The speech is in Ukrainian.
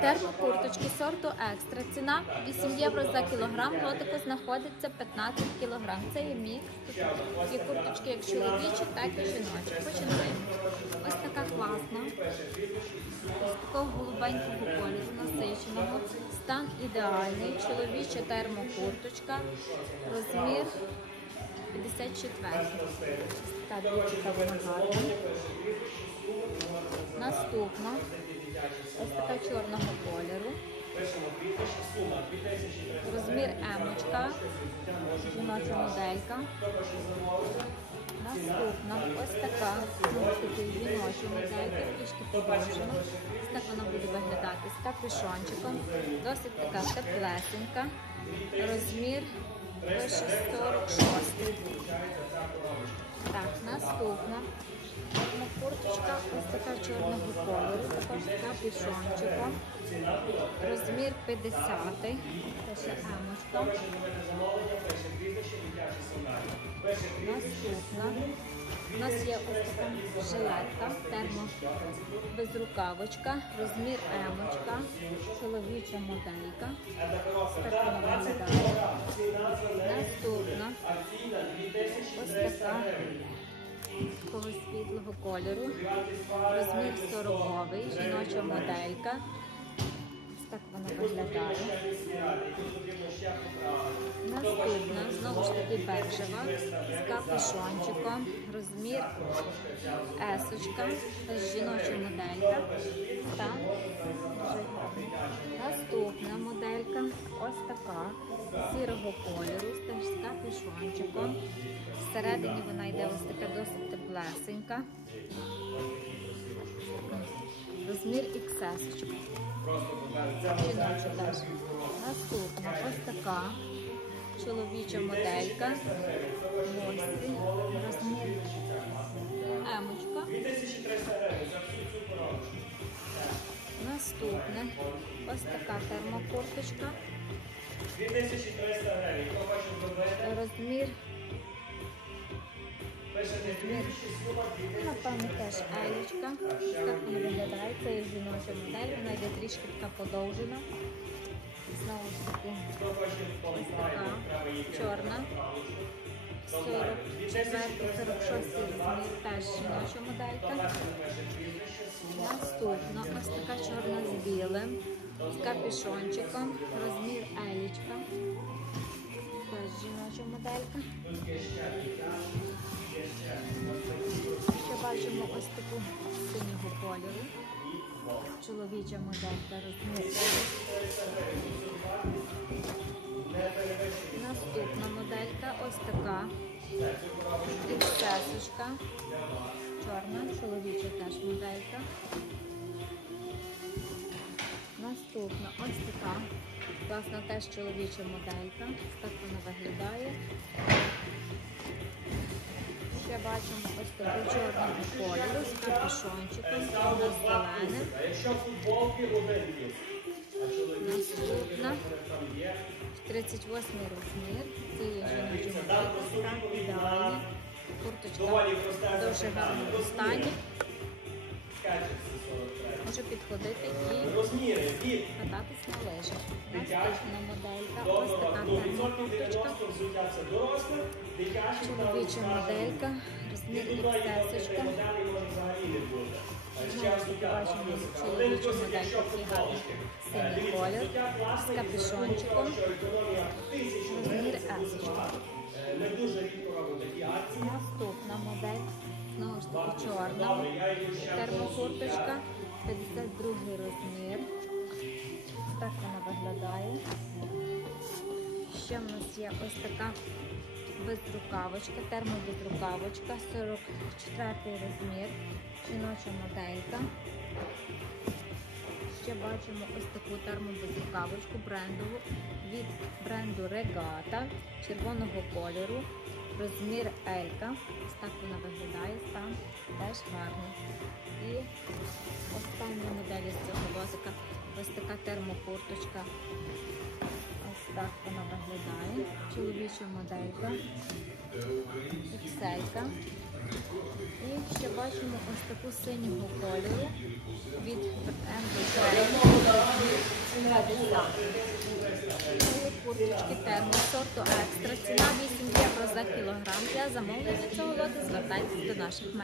Термокурточки сорту екстра. Ціна 8 євро за кілограм. Лотику знаходиться 15 кілограм. Це є мікс. Тут є курточки як чоловічі, так і жіночі. Починаємо. Ось така класна. Ось такого голубенького кольору, насиченого. Стан ідеальний. Чоловіча термокурточка. Розмір 54. Ось така гарна. Наступна. Ось така чорного кольору. Розмір емочка. Жіноча моделька. Наступна ось така. Знову ж жіноча моделька, трішки подовжена. Ось так вона буде виглядати з капюшончиком. Досить така теплесенька. Розмір пише 46. Так, наступна. Курточка ось така чорного кольору, також з капюшончиком. Розмір 50 Це ще емочка. Наступна. У нас є ось така жилетка, термо безрукавочка, розмір емочка, чоловіча моделька. Так вона. Наступна. Ось така такого світлого кольору. Розмір 40 жіноча моделька. Так вона виглядає. Наступна, знову ж таки бежева, з капюшончиком. Розмір есочка, жіноча моделька. Гарна. Наступна моделька ось така, сірого кольору, теж з капюшончиком. Всередині вона йде ось така досить теплесенька. Розмір XS. Жіноча теж. Наступна ось така чоловіча моделька. Мості. Розмір емочка. Наступне ось така термокурточка. 2300 гривень. Розмір. Напевно, теж елічка. Так вона виглядає. Це є жіноча модель. Вона йде трішки така подовжена. Знову ж таки, ось така чорна. 44-46 розмір, теж жіноча моделька. Наступна ось така чорна з білим, з капюшончиком, розмір елічка. Теж жіноча моделька. Ще бачимо ось таку синього кольору. Чоловіча моделька розмір. Наступна моделька ось така. Іксесочка. Чорна, чоловіча теж моделька. Класна теж чоловіча моделька. Так вона виглядає. Ще бачимо ось таку чорного кольору з капюшончиком. Вона зелене. Наступна 38 розмір. Це є жіноча моделька. Курточка дуже гарному стані. Скачеться 43. Може підходити і кататись на лижах. Наступна моделька. Ось така ну, відсотків термокурточка. 90 взуття це доросле, дитяче та Чоловіча моделька. Розмір І XS. моделі не бути. Знову Ще ж таки взуття бачимо Один плюс, такий гарний синій колір. З капюшончиком. Розмір акції. Наступна модель. Знову ж таки чорна. Термокурточка. 52 розмір. Так вона виглядає. Ще в нас є ось така безрукавочка, термобезрукавочка, 44 розмір, жіноча моделька. Ще бачимо ось таку термобезрукавочку брендову від бренду Regata червоного кольору. Розмір Елька. Ось так вона виглядає, стан теж гарний. І остання модель з цього лозика ось така термокурточка. Ось так вона виглядає. Чоловіча моделька. Ікселька. І ще бачимо ось таку синього кольору від Це є курточки термо сорту екстра. Ціна 8 євро за кілограм. Для замовлення цього лоту звертайтесь до наших